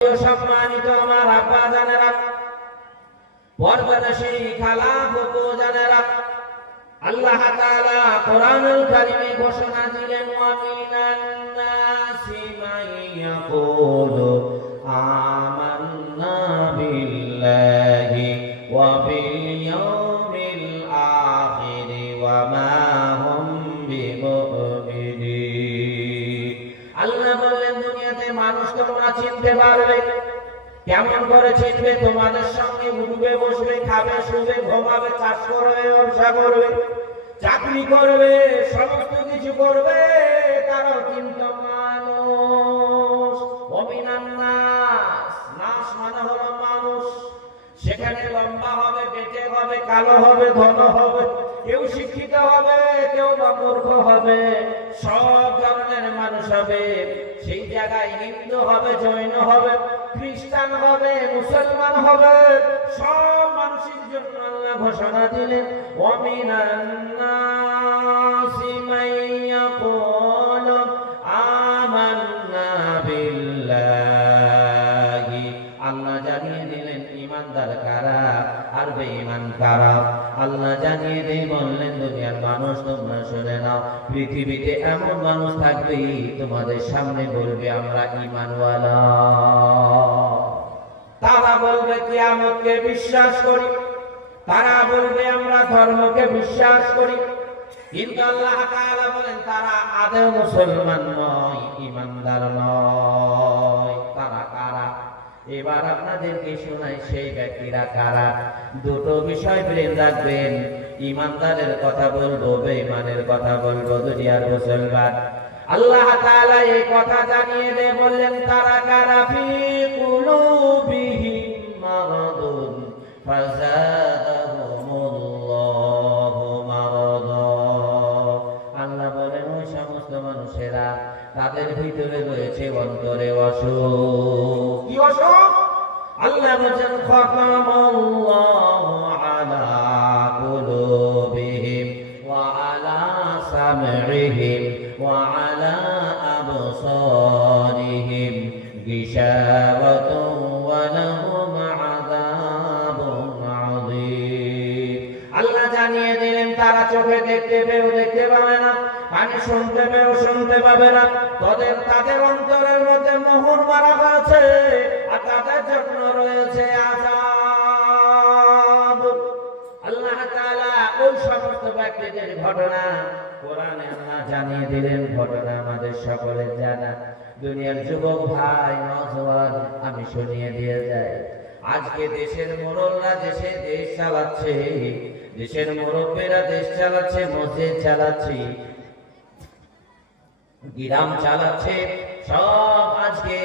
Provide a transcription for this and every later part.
সম্মানিত আমার আব্বা জানেরা, পর্দানশী খালা ফুফু জানেরা, আল্লাহ তাআলা কোরআনুল কারীমে ঘোষণা দিলেন, ওয়া মিনান নাসি মান ইয়াকুলু আমান্না বিল্লাহি ওয়া বিল ইয়াউমিল আখির ওয়া মা হুম বিমুমিনিন। আল্লাহ বললেন, দুনিয়াতে মানুষ তোমরা চিনতে পারবে। কেমন করে চিনবে? তোমাদের সঙ্গে উঠবে, বসবে, খাবে, শুবে, ঘুমাবে, চাষ করবে, ব্যবসা করবে, চাকরি করবে, সমস্ত কিছু করবে, তারাও কিন্তু মানুষ। ওমিনান নাস, নাস মানে হলো মানুষ। সেখানে লম্বা হবে, বেটে হবে, কালো হবে, ঘন হবে, কেউ শিক্ষিত হবে, কেউ বা মূর্খ হবে, সব ধরনের মানুষ হবে। সেই জায়গায় হিন্দু হবে, জৈন হবে, খ্রিস্টান হবে, মুসলমান হবে, সব মানুষের জন্য আল্লাহ ঘোষণা দিলেন, ওয়া মিনান নাসি মান ইয়াকুলু আমান্না বিল্লাহি। আল্লাহ জানিয়ে দিলেন ঈমানদার কারা আর বেঈমান কারা। আল্লাহ জানিয়ে দিয়ে বললেন, দুনিয়ার মানুষ তোমরা শুনে নাও, পৃথিবীতে এমন মানুষ থাকবে তোমাদের সামনে বলবে আমরা ঈমানওয়ালা। তারা বলবে কিয়ামতকে বিশ্বাস করি, তারা বলবে আমরা ধর্মকে বিশ্বাস করি, কিন্তু আল্লাহ তাআলা বলেন তারা আদৌ মুসলমান নয়, ঈমানদার নয়। তারা কারা? এবার আপনাদেরকে শোনাই সেই ব্যক্তিরা কারা। দুটো বিষয় ব্রেন রাখবেন, ঈমানদারের কথা বলবো, বেঈমানের কথা বলবো, দুনিয়ার মুসলমান। আল্লাহ তাআলা এই কথা জানিয়ে দিয়ে বললেন, তারা কারা? ফি কুলুবিহিম মারাদুন ফাযাদাহুমুল্লাহু মারাদা। আল্লাহ বলেন, ওই সমস্ত মানুষেরা তাদের ভিতরে রয়েছে অন্তরে অসুখ। কি অসুখ? আল্লাহ বলেন, খাতামাল্লাহু আলা কুলুবিহিম ওয়া আলা সামইহিম ওয়া আলা আবসারিহিম গিশাওয়াতুন ওয়া লাহুম আযাবুন আযীম। আল্লাহ জানিয়ে দিলেন, তারা চোখে দেখতে পেয়েও দেখতে পাবে না, কানে শুনতে পেয়েও শুনতে পাবে না, তাদের অন্তরের মধ্যে মোহর মারা আছে, আর তাদের জন্য রয়েছে আযাব। আল্লাহ তাআলা ওই সমস্ত ব্যক্তিদের ঘটনা কোরআনে আল্লাহ জানিয়ে দিলেন। ঘটনা আমাদের সকলের জানা। দুনিয়ার যুবক ভাই, নওজওয়ান, আমি শুনিয়ে দিয়ে যাই, আজকে দেশের মোড়লরা দেশ চালাচ্ছে, দেশের মুরব্বীরা দেশ চালাচ্ছে, মসজিদ চালাচ্ছে, গ্রাম চালাচ্ছে, সব আজকে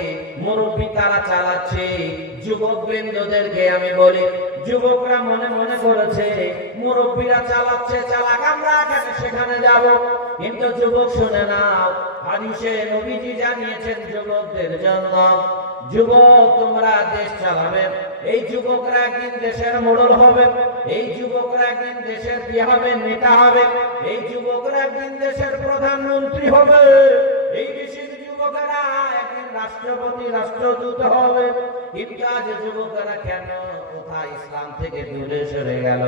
মুরব্বী তারা চালাচ্ছে। যুবক বৃন্দদেরকে আমি বলি, যুবকরা মনে মনে করেছে মুরব্বীরা চালাচ্ছে, চালাক, আমরা কেন সেখানে যাব। কিন্তু যুবক শুনে নাও, হাদিসে নবীজি জানিয়েছেন যুবকদের জন্য, যুবক তোমরা দেশ চালাবে, এই যুবকরা একদিন দেশের মোড়ল হবে, এই যুবকরা একদিন দেশের কি হবে? নেতা হবে, এই যুবকরা একদিন দেশের প্রধানমন্ত্রী হবে, এই দেশের যুবকেরা একদিন রাষ্ট্রপতি, রাষ্ট্রদূত হবে। কিন্তু আজ যুবকেরা কেন কোথায় ইসলাম থেকে দূরে সরে গেল?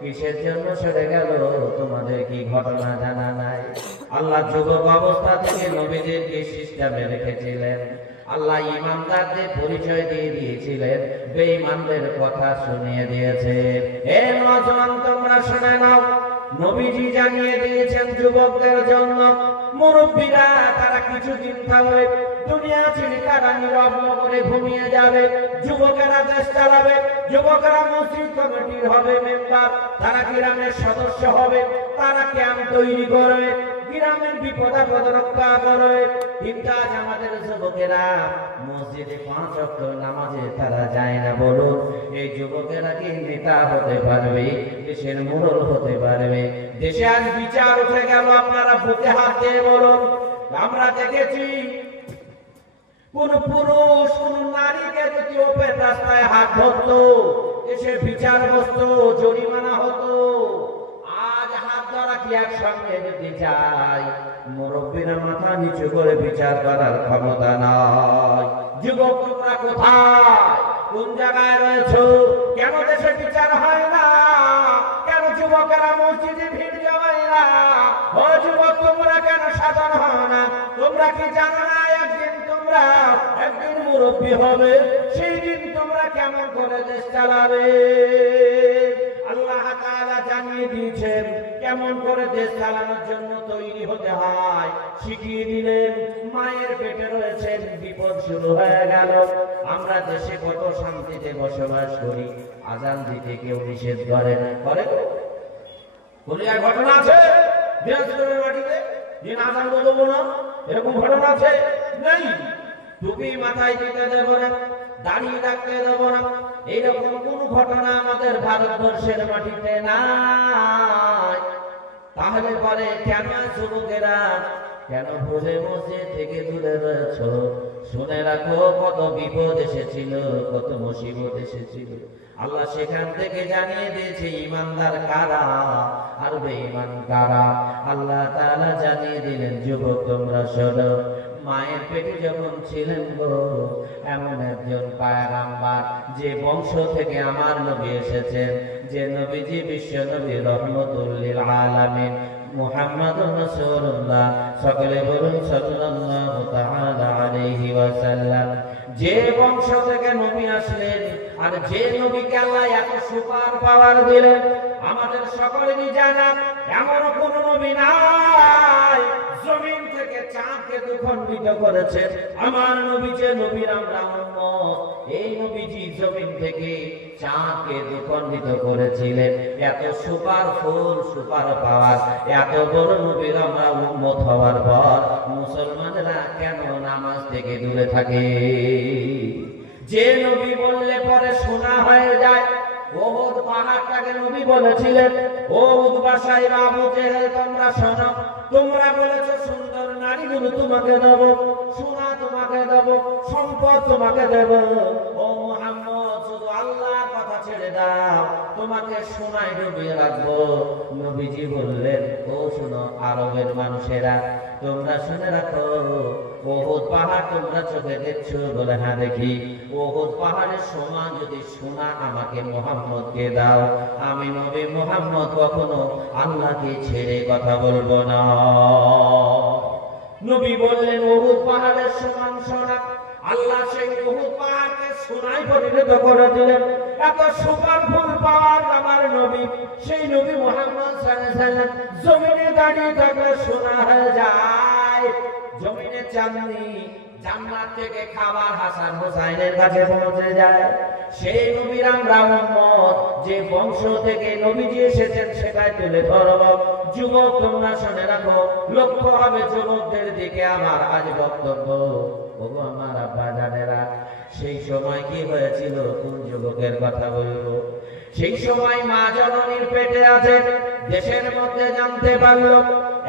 কিসের জন্য সরে গেল? তোমাদের কি ঘটনা জানা নাই? আল্লাহ যুবক অবস্থা থেকে নবীদেরকে সিস্টেমে রেখেছিলেন। আল্লাহ ঈমানদারদের পরিচয় দিয়ে দিয়েছিলেন, বেঈমানদের কথা শুনিয়ে দিয়েছেন। হে নওজওয়ান, তোমরা শুনে নাও, নবীজি জানিয়ে দিয়েছেন যুবকদের জন্য, মুরব্বীরা তারা কিছুদিন থাকবে, দুনিয়া ছেড়ে তারা নীরব করে ঘুমিয়ে যাবে। যুবকেরা দেশ চালাবে, যুবকেরা মসজিদ কমিটির হবে মেম্বার, তারা গ্রামের সদস্য হবে, তারা ক্যাম্প তৈরি করবে, গ্রামের বিপদ আপদ রক্ষা করবে। কিন্তু আজ আমাদের যুবকেরা মসজিদে 5 ওয়াক্ত নামাজে তারা যায় না। বলুন, এই যুবকেরা কি নেতা হতে পারবে? দেশের মোড়ল হতে পারবে? দেশে আজ বিচার উঠে গেল, আপনারা বুকে হাত দিয়ে বলুন। আমরা দেখেছি কোন পুরুষ কোন নারীকে যদি ওপেন রাস্তায় হাত ধরতো, দেশে বিচার বসতো, জরিমানা হতো। আজ হাত ধরা কি একসঙ্গে যদি যায়, মুরব্বীরা মাথা নিচু করে বিচার করার ক্ষমতা নাই। যুবক তোমরা কোথায়, কোন জায়গায় রয়েছো? কেন দেশে বিচার হয় না? কেন যুবকেরা মসজিদে ভিড় জমায় না? ও যুবক তোমরা কেন সাধন হও না? তোমরা কি জানো না একদিন মুরব্বী হবে, সেই দিন তোমরা কেমন করে দেশ চালাবে? আল্লাহ তাআলা জানিয়ে দিয়েছেন কেমন করে দেশ চালানোর জন্য তৈরি হতে হয়, শিখিয়ে দিলেন। মায়ের পেটে রয়েছেন, বিপদ শুরু হয়ে গেল। আমরা দেশে কত শান্তিতে বসবাস করি, আজান দিতে কেউ নিষেধ করে না, করে? কোন এক ঘটনা আছে দিনাজপুরের মাটিতে যে আজান বলবো না, এরকম ঘটনা আছে? নেই। টুপি মাথায় দিতে দেব না, দাঁড়িয়ে রাখতে দেব না, এইরকম কোন ঘটনা আমাদের ভারতবর্ষের মাটিতে নাই। তাহলে পরে কেন যুবকেরা কেন ভুলে মসজিদ থেকে দূরে রয়েছ? শুনে রাখো কত বিপদ এসেছিল, কত মুসিবত এসেছিল। আল্লাহ সেখান থেকে জানিয়ে দিয়েছে ঈমানদার কারা আর বেঈমান কারা। আল্লাহ তাআলা জানিয়ে দিলেন, যুবক তোমরা শোনো, মায়ের পেটে যখন ছিলেন গো, এমন একজন পয়গম্বর যে বংশ থেকে আমার নবী এসেছেন, যে নবীজি বিশ্ব নবী রহমতুল লিল আলামিন মুহাম্মাদুর রাসূলুল্লাহ, সকলে বলুন সাল্লাল্লাহু তাআলা আলাইহি ওয়াসাল্লাম। যে বংশ থেকে নবী আসলেন আর যে নবীকে আল্লাহ এত সুপার পাওয়ার দিলেন, আমাদের সকলেরই জানা এমন কোন নবী নাই জমিন থেকে চাঁদকে দ্বিখণ্ডিত করেছেন। আমার নবী যে নবীর আমরা উম্মত, এই নবীজি জমিন থেকে চাঁদকে দ্বিখণ্ডিত করেছিলেন। এত সুপার ফুল, সুপার পাওয়ার, এত বড় নবীর আমরা উম্মত হওয়ার পর মুসলমানরা কেন নামাজ থেকে দূরে থাকে? যে নবী বললে পরে শোনা হয়ে যায়, ওহদ পাহাড়টাকে নবী বলেছিলেন, ও উদ্বাসাই আবু জেহেল তোমরা শোনো, তোমরা বলেছো সুন্দর নারীগুলো তোমাকে দেব, সোনা তোমাকে দেব, সম্পদ তোমাকে দেব। ও মুহাম্মদ, শুধু আল্লাহর কথা ছেড়ে দাও, তোমাকে সোনায় ডুবিয়ে রাখবো। নবীজি বললেন, ও শোনো আরবের মানুষেরা, তোমরা শুনে রাখো, ওহদ পাহাড় তোমরা চোখে দেখছো? বলে হ্যাঁ দেখি। ওহদ পাহাড়ের সমান যদি সোনা আমাকে মুহাম্মদকে দাও, আমি নবী মুহাম্মদ কখনো আল্লাহকে ছেড়ে কথা বলবো না। নবী বললেন, ওহদ পাহাড়ের সমান সোনা। আল্লাহ সেই ওহদ পাহাড়কে সোনায় পরিণত করে দিলেন। এত সুপারফুল পাওয়ার আমার নবী, সেই নবী মুহাম্মদ সাল্লাল্লাহু আলাইহি ওয়াসাল্লাম জমিনে দাঁড়িয়ে থাকলে সোনা হয়ে যায়। জমিনে চাঁদনি, জান্নাত থেকে খাবার হাসান হোসাইনের কাছে পৌঁছে যায়। সেই নবীর আমরা উম্মত, যে বংশ থেকে নবীজি এসেছেন সেটাই তুলে ধরব। যুবক তোমরা শুনে রাখো, লক্ষ্য হবে যুবকদের দিকে আমার আজ বক্তব্য। ওগো আমার আব্বা জানেরা, সেই সময় কি হয়েছিল, কোন যুবকের কথা বলবো? সেই সময় মা জননীর পেটে আছে, দেশের মধ্যে জানতে পারলো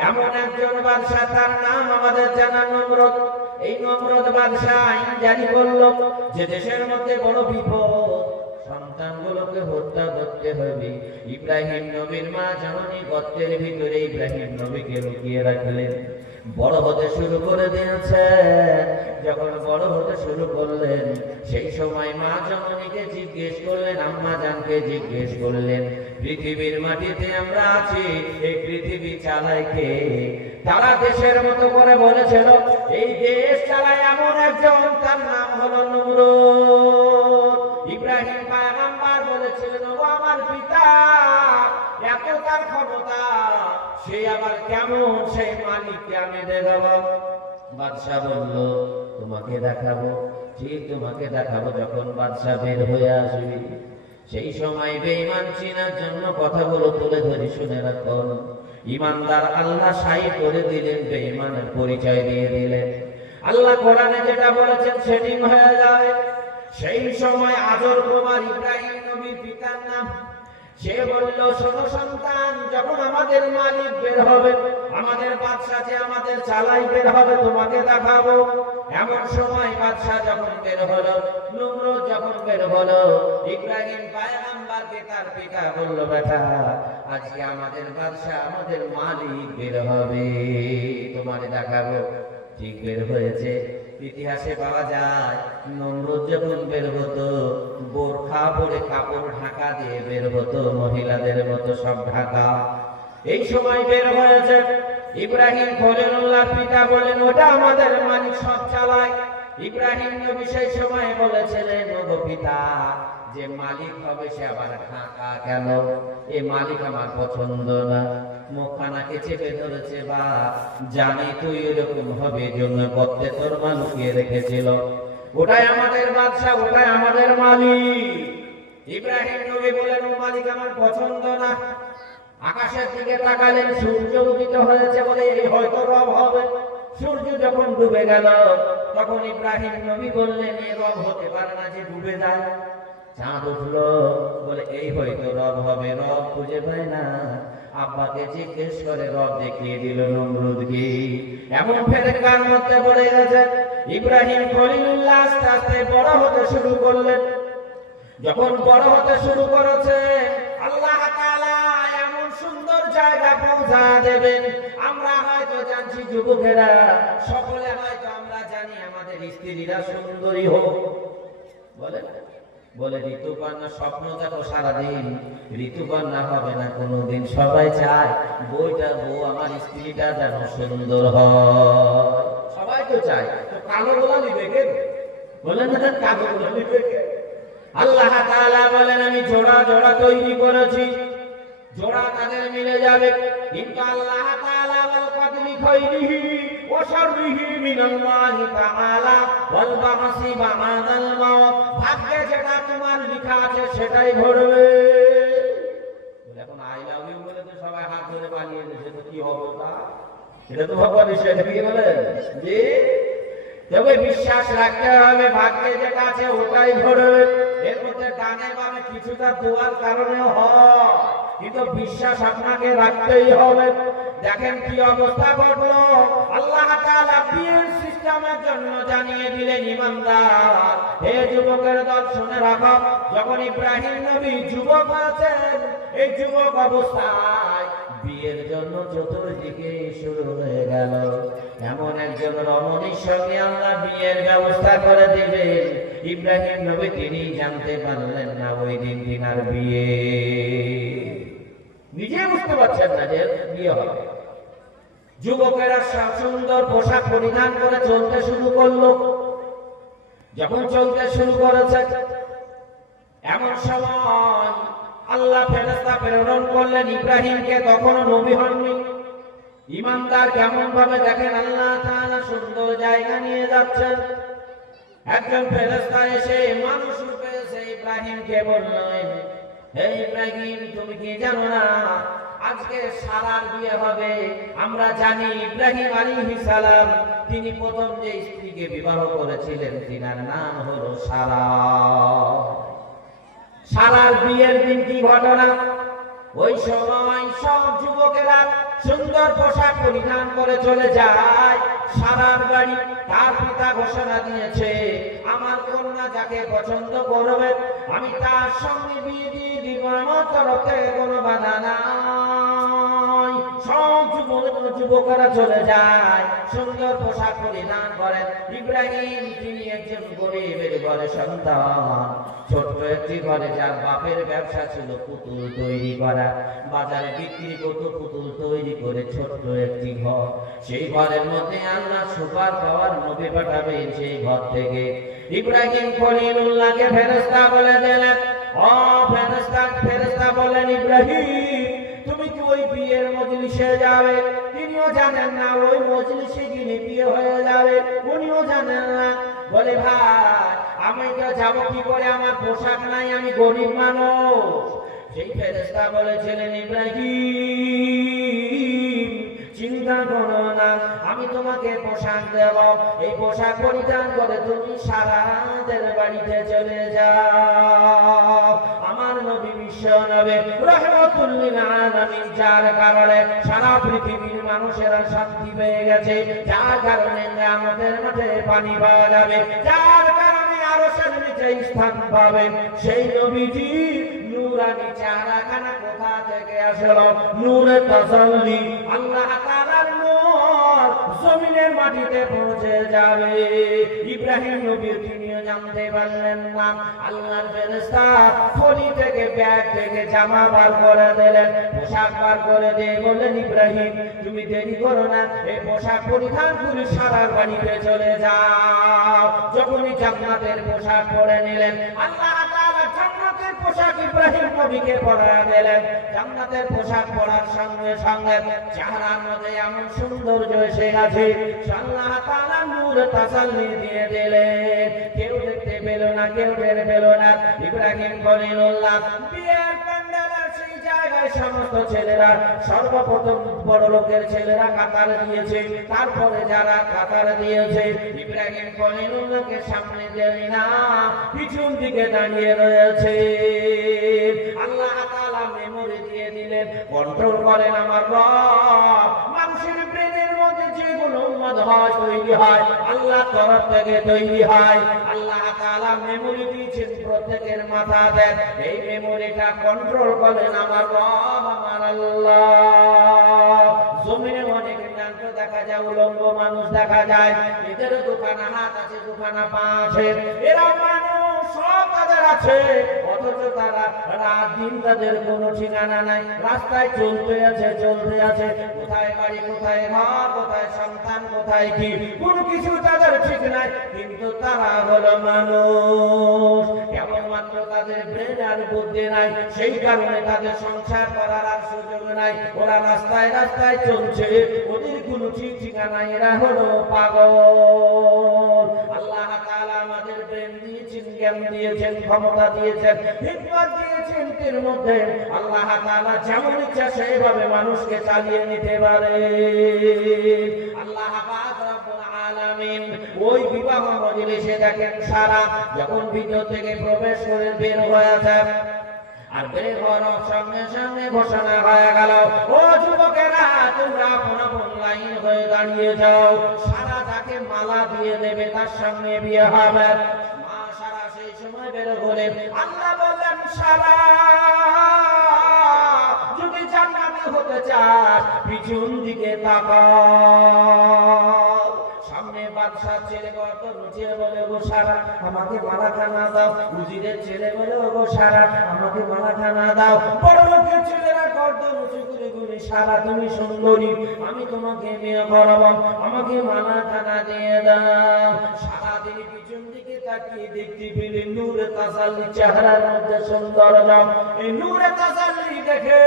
এমন একজন বাদশা, তার নাম আমাদের জানা নমরুদ। এই নমরুদ বাদশা আইন জারি করলো যে দেশের মধ্যে বড় বিপদ, সন্তানগুলোকে হত্যা করতে হবে। ইব্রাহিম নবীর মা জননী গর্তের ভিতরে ইব্রাহিম নবীকে লুকিয়ে রাখলেন। বড় হতে শুরু করে দিয়েছে। যখন বড় হতে শুরু করলেন, সেই সময় মা জননীকে জিজ্ঞেস করলেন, আম্মা জানকে জিজ্ঞেস করলেন, পৃথিবীর মাটিতে আমরা আছি, এই পৃথিবী চালায় কে? তারা দেশের মতো করে বলেছিল, এই দেশ চালায় এমন একজন, তার নাম হলো নমরুদ। ইব্রাহিম পয়গম্বর বলেছিলেন, ও আমার পিতা, এত তার ক্ষমতা, সে আবার কেমন, সেই মালিককে আমি দেখাবো। বাদশাহ বলল, তোমাকে দেখাবো, ঠিক তোমাকে দেখাবো। যখন বাদশাহ বের হয়ে আসবি, সেই সময় বেঈমান চিনার জন্য কথাগুলো তুলে ধরি, শুনে রাখুন। ইমানদার আল্লাহ সাই করে দিলেন, বেঈমানের পরিচয় দিয়ে দিলেন। আল্লাহ কোরআনে যেটা বলেছেন সেটিং হয়ে যায়। সেই সময় আজর কুমার ইব্রাহিম নবীর পিতার নাম, সে বলল, শোনো সন্তান, যখন আমাদের মালিক বের হবে, আমাদের বাদশা যে আমাদের চালাই বের হবে, তোমাকে দেখাবো। এমন সময় বাদশা যখন বের হলো, নমরুদ যখন বের হলো, ইব্রাহিম পয়গম্বরকে তার পিতা বলল, বেটা, আজকে আমাদের বাদশা, আমাদের মালিক বের হবে, তোমাকে দেখাবো। ঠিক বের হয়েছে, ইতিহাসে পাওয়া যায় নমরুদ যখন বের হতো বোরখা পরে কাপড় ঢাকা দিয়ে বের হতো, মহিলাদের মতো সব ঢাকা। এই সময় বের হয়েছে ইব্রাহিম খলিলুল্লাহর পিতা বলেন, ওটা আমাদের মালিক সব চালায়। ইব্রাহিম নবী সেই সময় বলেছিলেন, ওগো পিতা, যে মালিক হবে সে আবার ঢাকা কেন? এ মালিক আমার পছন্দ না। মুখখানাকে চেপে ধরেছে, বা জানি তুই এরকম হবে, জন্য গর্তে তোর মা লুকিয়ে রেখেছিল। ওটাই আমাদের বাদশা, ওটাই আমাদের মালিক। ইব্রাহিম নবী বলেন, ও মালিক আমার পছন্দ না। আকাশের দিকে তাকালেন, সূর্য উদিত হয়েছে বলে এই হয়তো রব হবে। সূর্য যখন ডুবে গেল তখন ইব্রাহিম নবী বললেন, এই রব হতে পারে না যে ডুবে যায়। চাঁদ উঠলো বলে এই হয়তো রব হবে, রব খুঁজে পায় না। আব্বাকে জিজ্ঞেস করে রব দেখিয়ে দিল নমরুদকে। এমন ফেরেকার মধ্যে পড়ে গেছে। ইব্রাহিম খলিলুল্লাহ আস্তে আস্তে বড় হতে শুরু করলেন। যখন বড় হতে শুরু করেছে, আল্লাহ তাআলা এমন সুন্দর জায়গা পৌঁছা দেবেন। আমরা হয়তো জানছি, যুবকেরা সকলে হয়তো আমরা জানি আমাদের স্ত্রীরা সুন্দরী হোক, বলে ঋতুকন্যা স্বপ্ন দেখো সারাদিন, ঋতুকন্যা হবে না কোনোদিন। সবাই চায় বউ আমার স্ত্রীটা যেন সুন্দর হয়, সবাই তো চায়। তো কালো গোলা নিবে কে? বলেন না, কালো গোলা নিবে কে? আল্লাহ তাআলা বলেন, আমি জোড়া জোড়া তৈরি করেছি, জোড়া তাদের মিলে যাবে। কিন্তু আল্লাহ তাআলা বল কদরি খাইরিহি ওয়া শাররিহি মিনাল্লাহি তাআলা ওয়াল বাহসি বা'দাল মাউত। ভাগ্যে যেটা তোমার লেখা আছে সেটাই ঘটবে। এখন আই লাভ ইউ বলে তো সবাই হাত ধরে পালিয়ে গেছে, তো কি হবে তা? এটা তো ভগবান নিষেধ কি বলে যে তবে বিশ্বাস রাখতে হবে, ভাগ্যে যেটা আছে ওটাই ঘটবে। এর মধ্যে ডানে বামে কিছুটা দোয়ার কারণেও হয়, কিন্তু বিশ্বাস আপনাকে রাখতেই হবে। দেখেন কি অবস্থা ঘটলো। আল্লাহ তাআলা বিয়ের সিস্টেমের জন্য জানিয়ে দিলেন, ইমানদার হে যুবকের দল শুনে রাখো, যখন ইব্রাহিম নবী যুবক আছেন, এই যুবক অবস্থায় বিয়ের জন্য চতুর্দিকে শুরু হয়ে গেল। এমন একজন রমণীর সঙ্গে আল্লাহ বিয়ের ব্যবস্থা করে দেবেন, ইব্রাহিম নবী তিনি জানতে পারলেন না ওই দিন তিনার বিয়ে। নিজে বুঝতে পারছেন না যে বিয়ে হবে। যুবকেরা সুন্দর পোশাক পরিধান করে চলতে শুরু করলো। যখন চলতে শুরু করেছে, এমন সময় আল্লাহ ফেরেশতা প্রেরণ করলেন ইব্রাহিমকে। তখনও নবী হননি। ইমানদার কেমন ভাবে দেখেন, আল্লাহ তাআলা সুন্দর জায়গা নিয়ে যাচ্ছেন। একজন ফেরেশতা এসে মানুষ রূপে এসে ইব্রাহিমকে বললেন, হে ইব্রাহিম, তুমি কি জানো না আজকে সারার বিয়ে হবে? আমরা জানি ইব্রাহিম আলাইহিস সালাম তিনি প্রথম যে স্ত্রীকে বিবাহ করেছিলেন তিনার নাম হলো সারা। সারার বিয়ের দিন কি ঘটনা? ওই সময় সব যুবকেরা সুন্দর পোশাক পরিধান করে চলে যায় সারার বাড়ি। তার পিতা ঘোষণা দিয়েছে, আমার কন্যা যাকে পছন্দ করবে আমি তার সঙ্গে বিয়ে দিয়ে দিব, আমার তরফ থেকে কোনো বাধা নাই। সব যুবকেরা চলে যায়, সুন্দর পোশাক পরিধান করেন। ইব্রাহিম তিনি একজন গরিবের ঘরে সন্তান, ছোট্ট একটি ঘরে, যার বাপের ব্যবসা ছিল পুতুল তৈরি করা। বাজারে বিক্রি করত পুতুল তৈরি করে ছোট্ট একটি ঘর। সেই ঘরের মধ্যে আল্লাহ সুপার পাওয়ার নবী পাঠাবেন। সেই ঘর থেকে ইব্রাহিম খলিলুল্লাহকে ফেরেশতা বলে দিলেন, ও ফেরেশতা বলেন, ইব্রাহিম তুমি কি ওই বিয়ের মজলিসে যাবে? তিনিও জানেন না ওই মজলিসে গিয়ে বিয়ে হয়ে যাবে, উনিও জানেন না। বলে, ভাই আমি তো যাবো কি করে, আমার পোশাক নাই, আমি গরিব মানুষ। সেই ফেরেশতা বলেছিলেন, ইব্রাহিম চিন্তা করো না, আমি তোমাকে পোশাক দেব। এই পোশাক পরিধান করে তুমি সারাদের বাড়িতে চলে যাও। আমার নবী বিশ্ব নবী রাহমাতুল লিল আলামিন, যার কারণে সারা পৃথিবীর মানুষেরা শান্তি পেয়ে গেছে, যার কারণে নিয়ামতের মাঠে পানি পাওয়া যাবে, যার কারণে আরশের নিচে স্থান পাবে, সেই নবীজি নূরানি চেহারাখানা কোথা থেকে আসলো? নূরে তাসাল্লি, আল্লাহ তাআলার নূর জমিনের মাটিতে পৌঁছে যাবে। ইব্রাহিম নবী তিনিও জানতে পারলেন না। আল্লাহর ফেরেশতা থলি থেকে, ব্যাগ থেকে জামা বার করে দিলেন, পোশাক বার করে দিয়ে বললেন, ইব্রাহিম তুমি দেরি করো না, এই পোশাক পরিধান করে সারার বাড়িতে চলে যাও। যখনই জান্নাতের পোশাক পরে নিলেন, আল্লাহ তাআলা জান্নাতের পোশাক ইব্রাহিম নবীকে পরায়া দিলেন। জান্নাতের পোশাক পরার সঙ্গে সঙ্গে চেহারার মধ্যে এমন সৌন্দর্য এসে গেছে, আল্লাহ তাআলা নূর তাসাল্লি দিয়ে দিলেন। কেউ দেখতে পেল না, কেউ টের পেল না। ইব্রাহিম খলিলুল্লাহ বিয়ের প্যান্ডেলের সেই জায়গায় সমস্ত ছেলেরা, সর্বপ্রথম বড় লোকের ছেলেরা কাতার দিয়েছে, তারপরে যারা কাতার দিয়েছে, ইব্রাহিম খলিলুল্লাহকে সামনে দেয় না, পিছন দিকে দাঁড়িয়ে রয়েছে। আল্লাহ তাআলা মেমোরি দিয়ে দিলেন, কন্ট্রোল করেন আমার রব। মানুষের ব্রেনের মধ্যে যেগুলো উন্মাদ হয়, তৈরি হয়, আল্লাহ তরফ থেকে তৈরি হয়। আল্লাহ তাআলা মেমোরি দিয়েছেন প্রত্যেকের মাথাতে। এই মেমোরিটা কন্ট্রোল করেন আমার রব, আমার আল্লাহ। জমিনে অনেক নান্ত দেখা যায়, উলঙ্গ মানুষ দেখা যায়, এদের দুখানা হাত আছে, দুখানা পা আছে, এরা মানুষ সব তাদের আছে, অথচ তারা রাত দিন তাদের কোনো ঠিকানা নাই, রাস্তায় চলতে আছে, চলতে আছে, কোথায় বাড়ি, কোথায় ঘর, কোথায় সন্তান, কোথায় কি, কোনো কিছু তাদের ঠিক নাই। কিন্তু তারা হলো মানুষ, কেবলমাত্র তাদের ব্রেন আর বুদ্ধি নাই, সেই কারণে তাদের সংসার করার আর সুযোগ নাই। ওরা রাস্তায় রাস্তায় চলছে, ওদের কোনো ঠিক ঠিকানা, এরা হলো পাগল। আল্লাহ তাআলা আমাদের ব্রেন দিয়েছেন, জ্ঞান দিয়েছেন, ক্ষমতা দিয়েছেন, হিকমত দিয়েছেন। এর মধ্যে আল্লাহ তাআলা যেমন ইচ্ছা সেইভাবে মানুষকে চালিয়ে নিতে পারে। আল্লাহ পাক রব্বুল আলামিন ওই বিবাহ মজলিসে দেখেন সারা যখন ভিতর থেকে প্রবেশ করে বের হয়েছে, আর বের হওয়ার সঙ্গে সঙ্গে ঘোষণা হয়ে গেল, ও যুবকেরা তোমরা আপন আপন লাইন হয়ে দাঁড়িয়ে যাও, সারা যাকে মালা দিয়ে দেবে তার সঙ্গে বিয়ে হবে। মা সারা সেই সময় বের হলেন। আল্লাহ বললেন, সারা যদি জান্নাতি হতে চাস পিছন দিকে তাকাও। সামনে বাদশার ছেলে কত ছেলে বলে, গো সারা আমাকে মালাখানা দাও। উজিরের ছেলে বলে, গো সারা আমাকে মালাখানা দাও। বড় লোকের ছেলেরা গর্দন উঁচু করে বলে, সারা তুমি সুন্দরী, আমি তোমাকে বিয়ে করাবো, আমাকে মালাখানা দিয়ে দাও। সারা দিন পিছন দিকে তাকিয়ে দেখতে পেলে নূরে তাসাল্লি, চেহারার মধ্যে সৌন্দর্য। এই নূরে তাসাল্লি দেখে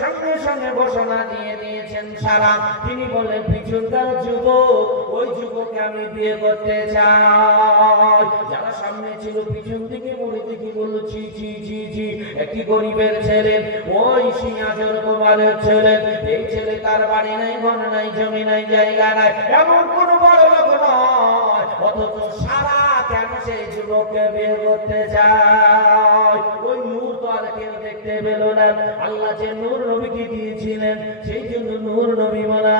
সঙ্গে সঙ্গে ঘোষণা দিয়ে দিয়েছেন সারা। তিনি বলেন, পিছনকার যুবক, ওই যুবককে আমি বিয়ে করতে চাই। যারা সামনে ছিল পিছন দিকে মুড়ি দিকে বলল, ছি ছি ছি ছি, একটি গরিবের ছেলে, ওই সিংহাসন কুমারের ছেলে, এই ছেলে তার বাড়ি নাই, ঘর নাই, জমি নাই, জায়গা নাই, এমন কোন বড় লোক নয়, অথচ সারা কেন সেই যুবককে বিয়ে করতে চায়? ওই নূর তো আর কেউ দেখতে পেল না। আল্লাহ যে নূর নবীকে দিয়েছিলেন, সেই জন্য নূর নবী বলা